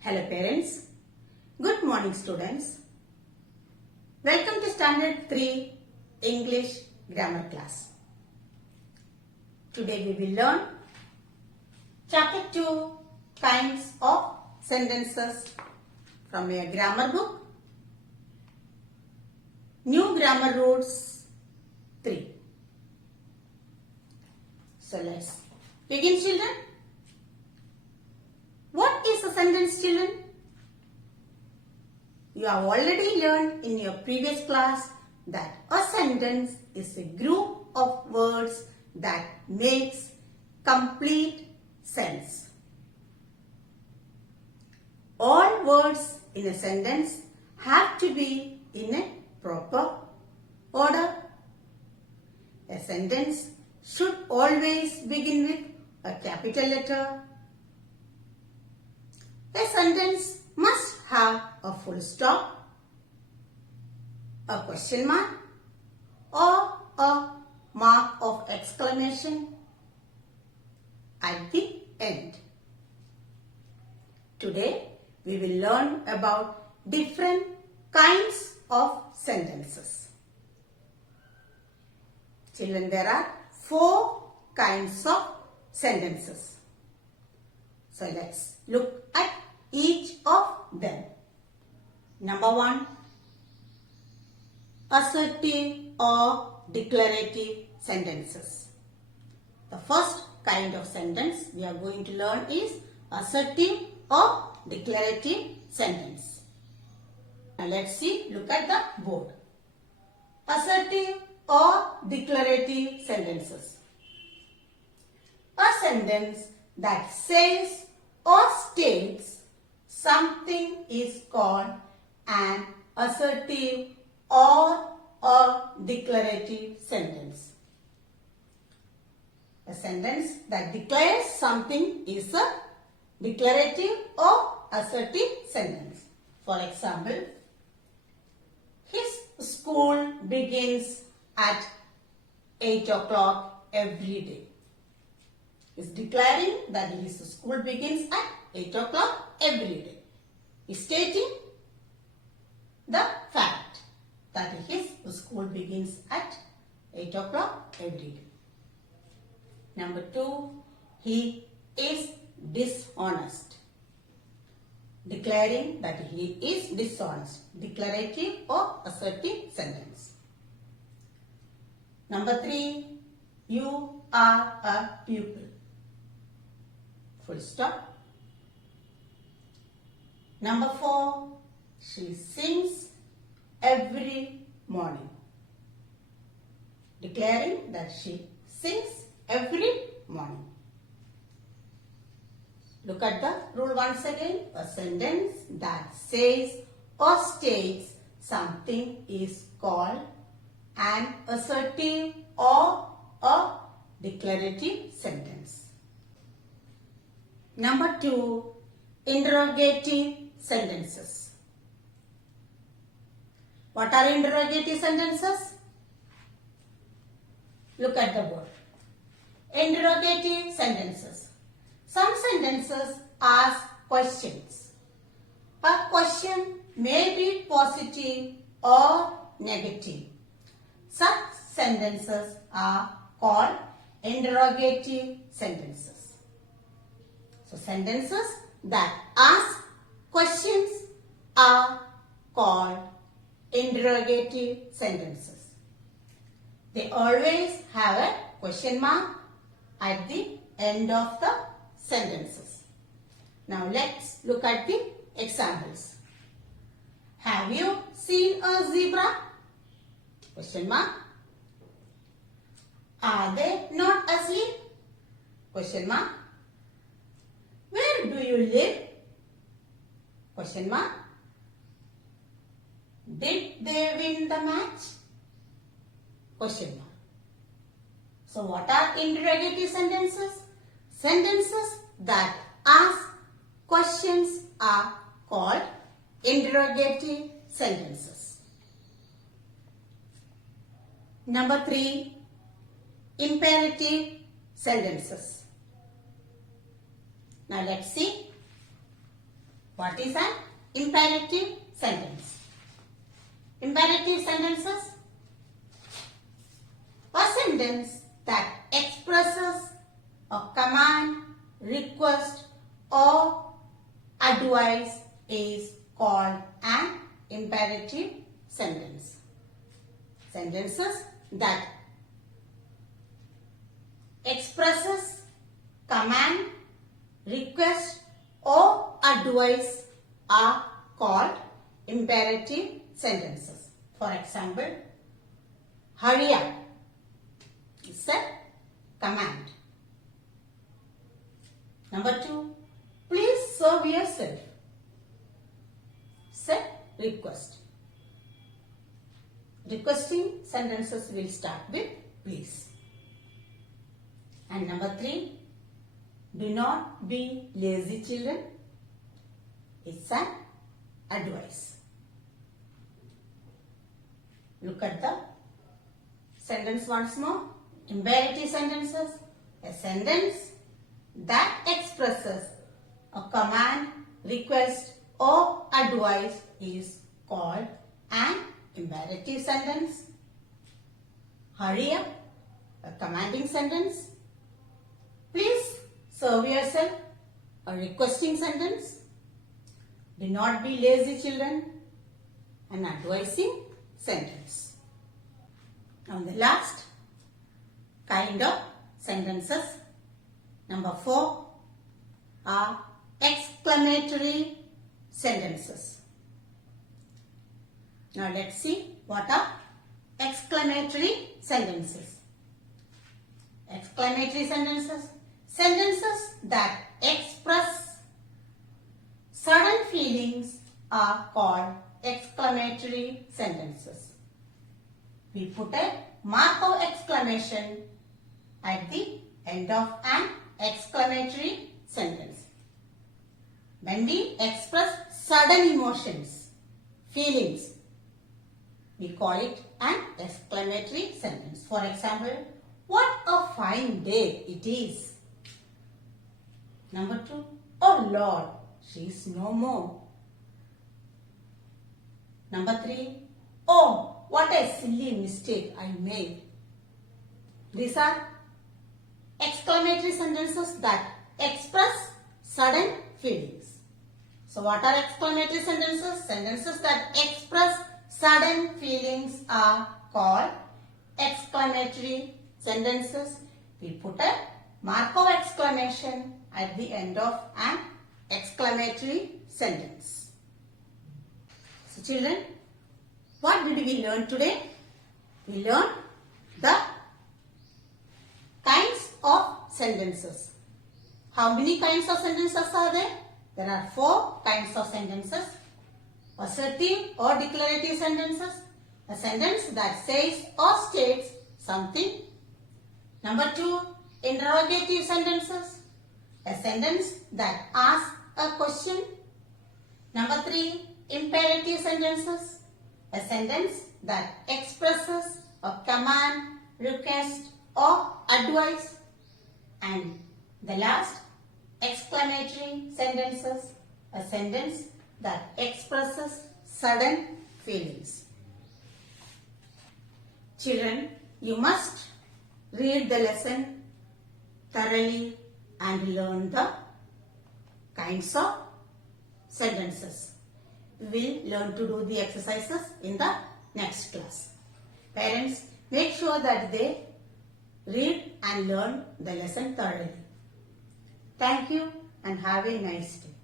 Hello parents. Good morning students. Welcome to Standard 3 English Grammar class. Today we will learn Chapter 2 Kinds of Sentences from a grammar book. New Grammar Rules 3. So let's begin, children. What is a sentence, children? You have already learned in your previous class that a sentence is a group of words that makes complete sense. All words in a sentence have to be in a proper order. A sentence should always begin with a capital letter. A sentence must have a full stop, a question mark, or a mark of exclamation at the end. Today, we will learn about different kinds of sentences. Children, there are 4 kinds of sentences. So, let's look at each of them. Number 1, assertive or declarative sentences. The first kind of sentence we are going to learn is assertive or declarative sentence. Now let's see, look at the board. Assertive or declarative sentences. A sentence that says or states something is called an assertive or a declarative sentence. A sentence that declares something is a declarative or assertive sentence. For example, his school begins at 8 o'clock every day. Is declaring that his school begins at 8 o'clock every day. Is stating the fact that his school begins at 8 o'clock every day. Number 2, he is dishonest. Declaring that he is dishonest. Declarative or assertive sentence. Number 3, you are a pupil. Full stop. Number 4, she sings every morning. Declaring that she sings every morning. Look at the rule once again. A sentence that says or states something is called an assertive or a declarative sentence. Number 2, interrogating sentences. What are interrogative sentences? Look at the word. Interrogative sentences. Some sentences ask questions. A question may be positive or negative. Such sentences are called interrogative sentences. So, sentences that ask questions are called interrogative sentences. They always have a question mark at the end of the sentences. Now, let's look at the examples. Have you seen a zebra? Question mark. Are they not asleep? Question mark. Where do you live? Question mark. Did they win the match? Question mark. So what are interrogative sentences? Sentences that ask questions are called interrogative sentences. Number 3, imperative sentences. Now let's see. What is an imperative sentence? Imperative sentences? A sentence that expresses a command, request or advice is called an imperative sentence. Sentences that expresses command, request or advice are called imperative sentences. For example, hurry up is a command. Number 2, please serve yourself. It's a request. Requesting sentences will start with please. And number 3, do not be lazy children. It's an advice. Look at the sentence once more. Imperative sentences. A sentence that expresses a command, request or advice is called an imperative sentence. Hurry up, a commanding sentence. Please serve yourself, a requesting sentence. Do not be lazy children, an advising sentence. Now the last kind of sentences, number 4, are exclamatory sentences. Now let's see what are exclamatory sentences. Exclamatory sentences. Sentences that express sudden feelings are called exclamatory sentences. We put a mark of exclamation at the end of an exclamatory sentence. When we express sudden emotions, feelings, we call it an exclamatory sentence. For example, what a fine day it is. Number 2, oh Lord, she is no more. Number 3, oh, what a silly mistake I made. These are exclamatory sentences that express sudden feelings. So what are exclamatory sentences? Sentences that express sudden feelings are called exclamatory sentences. We put a mark of exclamation at the end of an exclamatory sentence. So children, what did we learn today? We learned the kinds of sentences. How many kinds of sentences are there? There are 4 kinds of sentences. Assertive or declarative sentences. A sentence that says or states something. Number 2, interrogative sentences. A sentence that asks a question. Number 3, imperative sentences. A sentence that expresses a command, request or advice. And the last, exclamatory sentences. A sentence that expresses sudden feelings. Children, you must read the lesson thoroughly and learn the kinds of sentences. We will learn to do the exercises in the next class. Parents, make sure that they read and learn the lesson thoroughly. Thank you and have a nice day.